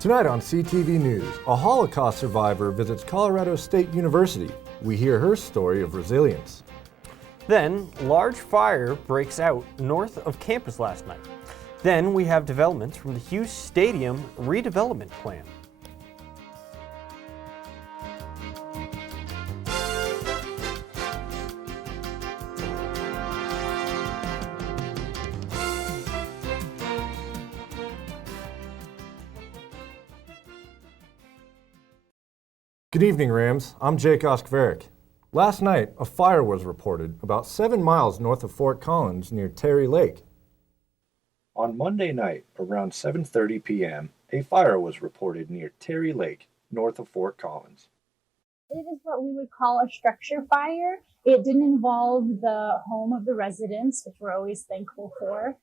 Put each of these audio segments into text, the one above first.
Tonight on CTV News, a Holocaust survivor visits Colorado State University. We hear her story of resilience. Then, large fire breaks out north of campus last night. Then we have developments from the Hughes Stadium redevelopment plan. Good evening, Rams. I'm Jake Oskveric. Last night, a fire was reported about 7 miles north of Fort Collins near Terry Lake. On Monday night, around 7:30 p.m., a fire was reported near Terry Lake, north of Fort Collins. It is what we would call a structure fire. It didn't involve the home of the residents, which we're always thankful for.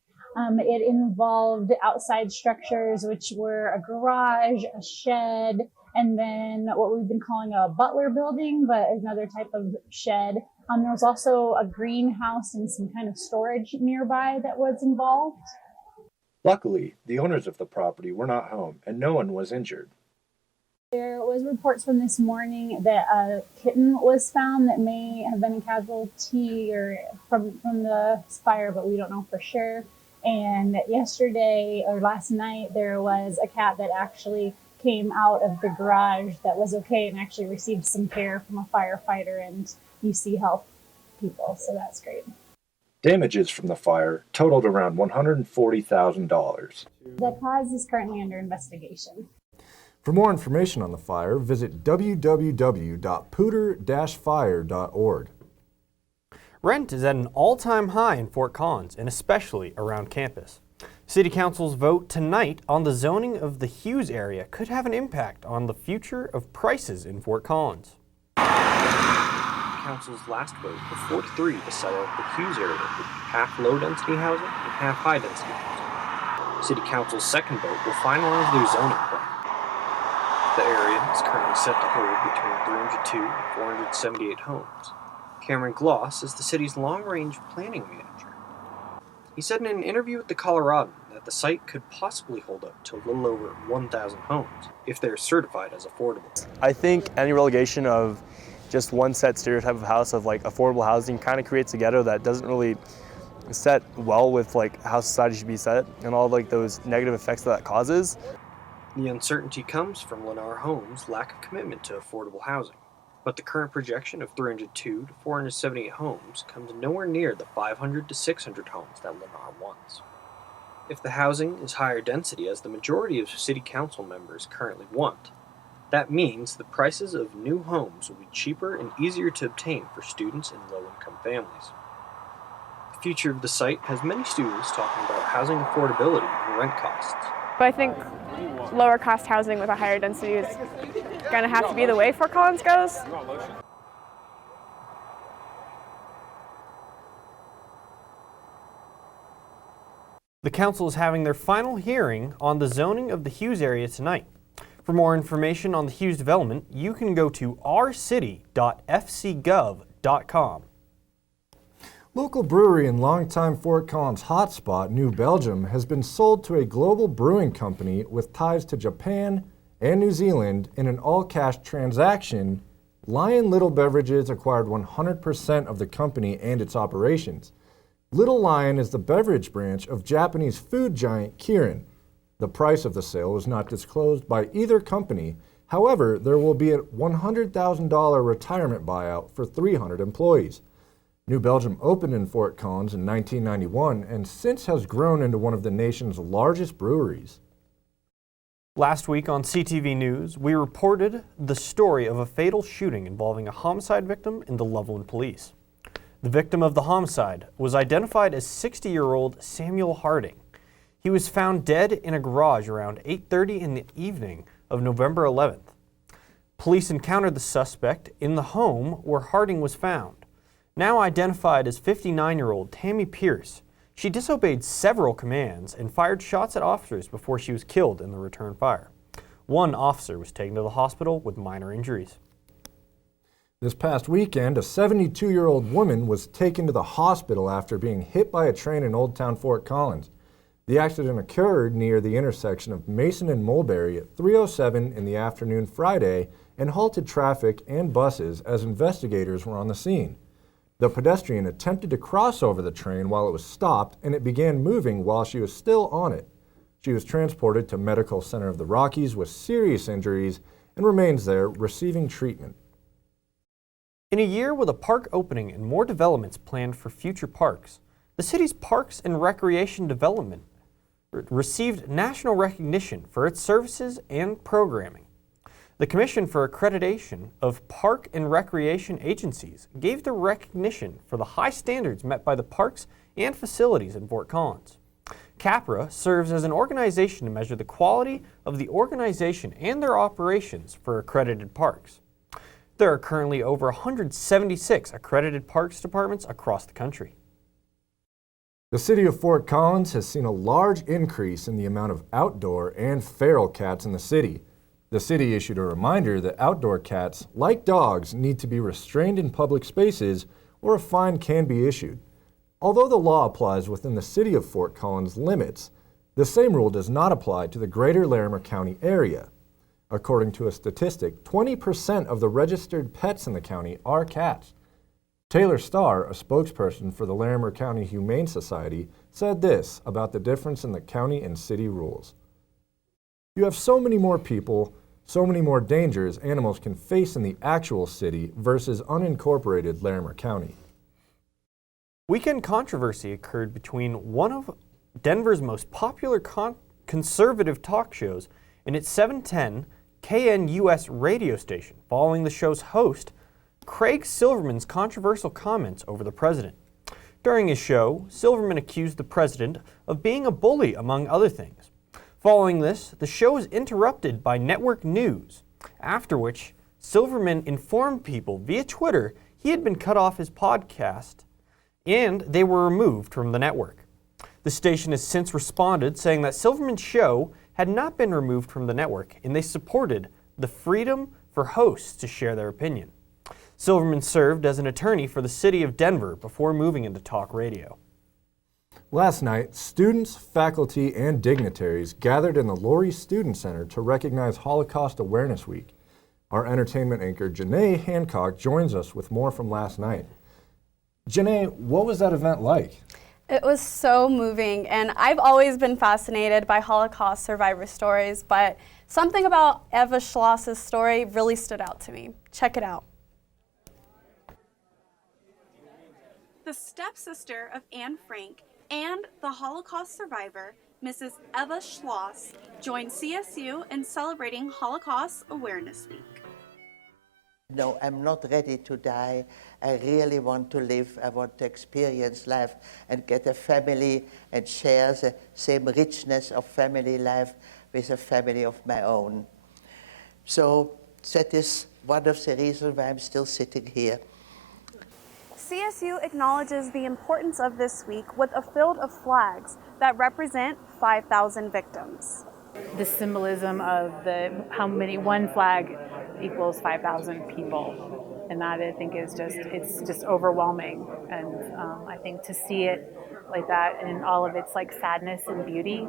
It involved outside structures, which were a garage, a shed, and then what we've been calling a butler building, but another type of shed. There was also a greenhouse and some kind of storage nearby that was involved. Luckily, the owners of the property were not home and no one was injured. There was reports from this morning that a kitten was found that may have been a casualty or from the fire, but we don't know for sure. And yesterday or last night, there was a cat that actually came out of the garage that was okay and actually received some care from a firefighter and UC Health people, so that's great. Damages from the fire totaled around $140,000. The cause is currently under investigation. For more information on the fire, visit www.pooter-fire.org. Rent is at an all-time high in Fort Collins, and especially around campus. City Council's vote tonight on the zoning of the Hughes area could have an impact on the future of prices in Fort Collins. Council's last vote of 4-3 decided the Hughes area would be half low-density housing and half high-density housing. City Council's second vote will finalize their zoning plan. The area is currently set to hold between 302 and 478 homes. Cameron Gloss is the city's long-range planning manager. He said in an interview with the Coloradan that the site could possibly hold up to a little over 1,000 homes if they're certified as affordable. I think any relegation of just one set stereotype of house of like affordable housing kind of creates a ghetto that doesn't really set well with like how society should be set and all like those negative effects that causes. The uncertainty comes from Lennar Homes' lack of commitment to affordable housing. But the current projection of 302 to 478 homes comes nowhere near the 500 to 600 homes that Lennar wants. If the housing is higher density as the majority of City Council members currently want, that means the prices of new homes will be cheaper and easier to obtain for students and low-income families. The future of the site has many students talking about housing affordability and rent costs. But I think lower cost housing with a higher density is going to have to be the way Fort Collins goes. The council is having their final hearing on the zoning of the Hughes area tonight. For more information on the Hughes development, you can go to ourcity.fcgov.com. Local brewery and longtime Fort Collins hotspot, New Belgium, has been sold to a global brewing company with ties to Japan and New Zealand in an all-cash transaction. Lion Little Beverages acquired 100% of the company and its operations. Little Lion is the beverage branch of Japanese food giant Kirin. The price of the sale was not disclosed by either company. However, there will be a $100,000 retirement buyout for 300 employees. New Belgium opened in Fort Collins in 1991 and since has grown into one of the nation's largest breweries. Last week on CTV News, we reported the story of a fatal shooting involving a homicide victim and the Loveland police. The victim of the homicide was identified as 60-year-old Samuel Harding. He was found dead in a garage around 8:30 in the evening of November 11th. Police encountered the suspect in the home where Harding was found. Now identified as 59-year-old Tammy Pierce, she disobeyed several commands and fired shots at officers before she was killed in the return fire. One officer was taken to the hospital with minor injuries. This past weekend, a 72-year-old woman was taken to the hospital after being hit by a train in Old Town Fort Collins. The accident occurred near the intersection of Mason and Mulberry at 3:07 in the afternoon Friday and halted traffic and buses as investigators were on the scene. The pedestrian attempted to cross over the train while it was stopped, and it began moving while she was still on it. She was transported to Medical Center of the Rockies with serious injuries and remains there receiving treatment. In a year with a park opening and more developments planned for future parks, the city's Parks and Recreation Development received national recognition for its services and programming. The Commission for Accreditation of Park and Recreation Agencies gave the recognition for the high standards met by the parks and facilities in Fort Collins. CAPRA serves as an organization to measure the quality of the organization and their operations for accredited parks. There are currently over 176 accredited parks departments across the country. The city of Fort Collins has seen a large increase in the amount of outdoor and feral cats in the city. The city issued a reminder that outdoor cats, like dogs, need to be restrained in public spaces or a fine can be issued. Although the law applies within the city of Fort Collins limits, the same rule does not apply to the greater Larimer County area. According to a statistic, 20% of the registered pets in the county are cats. Taylor Starr, a spokesperson for the Larimer County Humane Society, said this about the difference in the county and city rules. You have so many more people, so many more dangers animals can face in the actual city versus unincorporated Larimer County. Weekend controversy occurred between one of Denver's most popular conservative talk shows and its 710 KNUS radio station following the show's host, Craig Silverman's controversial comments over the president. During his show, Silverman accused the president of being a bully, among other things. Following this, the show was interrupted by network news, after which Silverman informed people via Twitter he had been cut off his podcast and they were removed from the network. The station has since responded, saying that Silverman's show had not been removed from the network and they supported the freedom for hosts to share their opinion. Silverman served as an attorney for the city of Denver before moving into talk radio. Last night, students, faculty, and dignitaries gathered in the Laurie Student Center to recognize Holocaust Awareness Week. Our entertainment anchor, Janae Hancock, joins us with more from last night. Janae, what was that event like? It was so moving, and I've always been fascinated by Holocaust survivor stories, but something about Eva Schloss's story really stood out to me. Check it out. The stepsister of Anne Frank and the Holocaust survivor, Mrs. Eva Schloss, joined CSU in celebrating Holocaust Awareness Week. No, I'm not ready to die. I really want to live. I want to experience life and get a family and share the same richness of family life with a family of my own. So that is one of the reasons why I'm still sitting here. CSU acknowledges the importance of this week with a field of flags that represent 5,000 victims. The symbolism of how many one flag equals 5,000 people, and that I think is just overwhelming. And I think to see it like that in all of its like sadness and beauty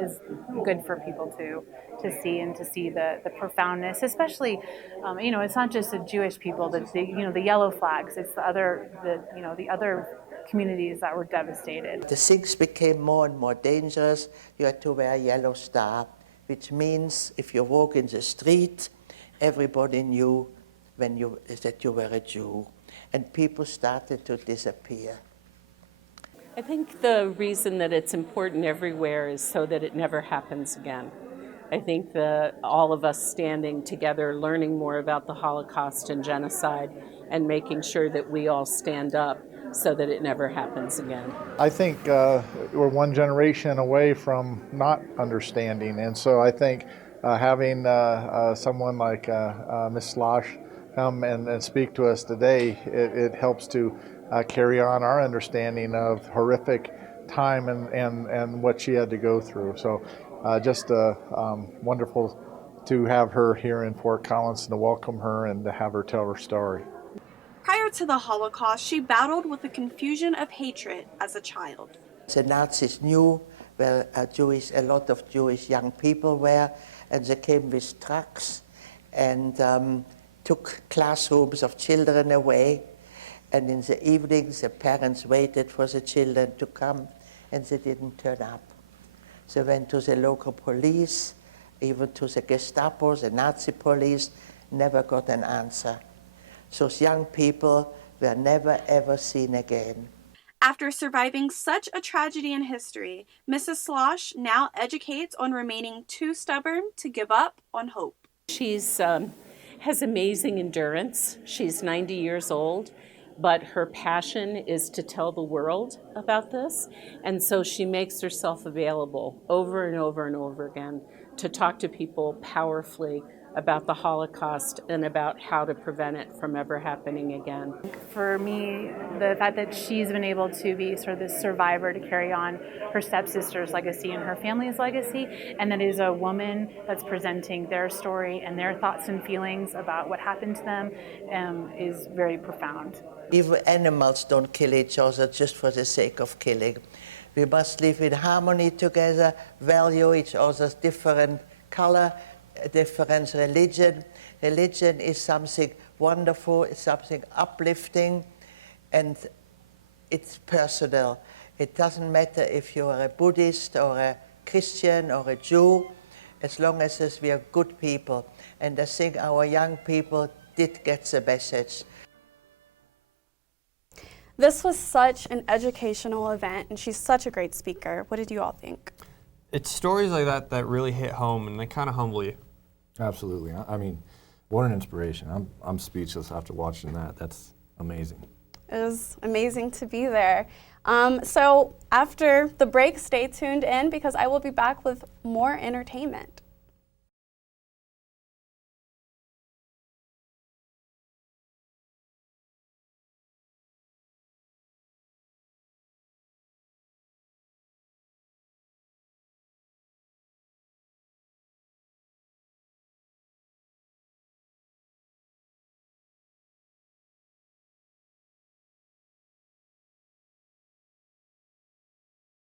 is good for people to see, and to see the profoundness, especially it's not just the Jewish people, the yellow flags, it's the other communities that were devastated. The things became more and more dangerous. You had to wear a yellow star, which means if you walk in the street, everybody knew that you were a Jew, and people started to disappear. I think the reason that it's important everywhere is so that it never happens again. I think all of us standing together, learning more about the Holocaust and genocide, and making sure that we all stand up so that it never happens again. I think we're one generation away from not understanding, and so I think having someone like Ms. Slosh come and speak to us today, it helps to carry on our understanding of horrific time and what she had to go through. So just wonderful to have her here in Fort Collins and to welcome her and to have her tell her story. Prior to the Holocaust, she battled with the confusion of hatred as a child. The Nazis knew where a lot of Jewish young people were, and they came with trucks and took classrooms of children away. And in the evenings, the parents waited for the children to come, and they didn't turn up. They went to the local police, even to the Gestapo, the Nazi police, never got an answer. Those young people were never ever seen again. After surviving such a tragedy in history, Mrs. Slosh now educates on remaining too stubborn to give up on hope. She's has amazing endurance. She's 90 years old, but her passion is to tell the world about this, and so she makes herself available over and over and over again to talk to people powerfully about the Holocaust and about how to prevent it from ever happening again. For me, the fact that she's been able to be sort of this survivor to carry on her stepsister's legacy and her family's legacy, and that is a woman that's presenting their story and their thoughts and feelings about what happened to them is very profound. Even animals don't kill each other just for the sake of killing. We must live in harmony together, value each other's different color, different religion. Religion is something wonderful, it's something uplifting, and it's personal. It doesn't matter if you are a Buddhist or a Christian or a Jew, as long as we are good people. And I think our young people did get the message. This was such an educational event, and she's such a great speaker. What did you all think? It's stories like that that really hit home, and they kind of humble you. Absolutely. I mean, what an inspiration. I'm speechless after watching that. That's amazing. It was amazing to be there. So after the break, stay tuned in because I will be back with more entertainment.